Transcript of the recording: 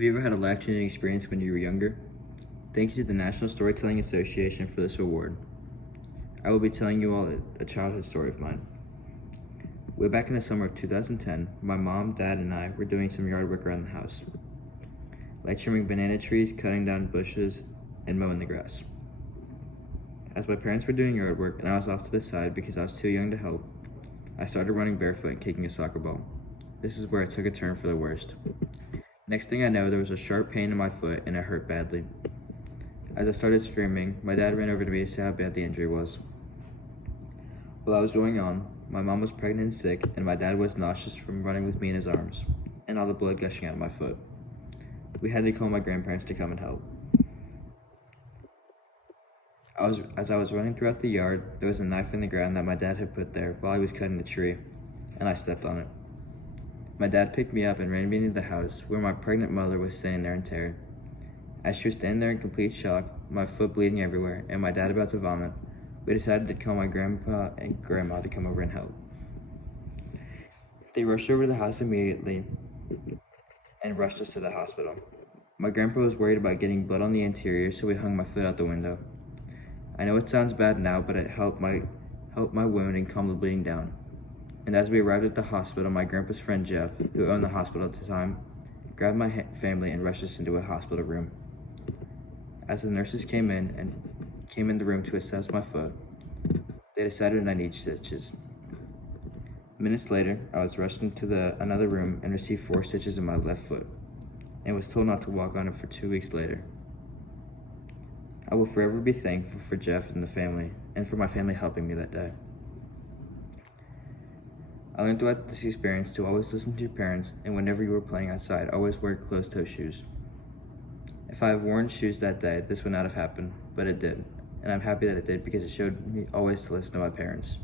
Have you ever had a life-changing experience when you were younger? Thank you to the National Storytelling Association for this award. I will be telling you all a childhood story of mine. Way back in the summer of 2010, my mom, dad, and I were doing some yard work around the house, like trimming banana trees, cutting down bushes, and mowing the grass. As my parents were doing yard work and I was off to the side because I was too young to help, I started running barefoot and kicking a soccer ball. This is where it took a turn for the worst. Next thing I know, there was a sharp pain in my foot and it hurt badly. As I started screaming, my dad ran over to me to see how bad the injury was. While I was going on, my mom was pregnant and sick, and my dad was nauseous from running with me in his arms, and all the blood gushing out of my foot. We had to call my grandparents to come and help. As I was running throughout the yard, there was a knife in the ground that my dad had put there while he was cutting the tree, and I stepped on it. My dad picked me up and ran me into the house, where my pregnant mother was standing there in terror. As she was standing there in complete shock, my foot bleeding everywhere, and my dad about to vomit, we decided to call my grandpa and grandma to come over and help. They rushed over to the house immediately and rushed us to the hospital. My grandpa was worried about getting blood on the interior, so we hung my foot out the window. I know it sounds bad now, but it helped my wound and calm the bleeding down. And as we arrived at the hospital, my grandpa's friend Jeff, who owned the hospital at the time, grabbed my family and rushed us into a hospital room. As the nurses came in the room to assess my foot, they decided I need stitches. Minutes later, I was rushed into another room and received 4 stitches in my left foot, and was told not to walk on it for 2 weeks later. I will forever be thankful for Jeff and the family, and for my family helping me that day. I learned throughout this experience to always listen to your parents, and whenever you are playing outside, always wear closed-toe shoes. If I have worn shoes that day, this would not have happened, but it did, and I'm happy that it did because it showed me always to listen to my parents.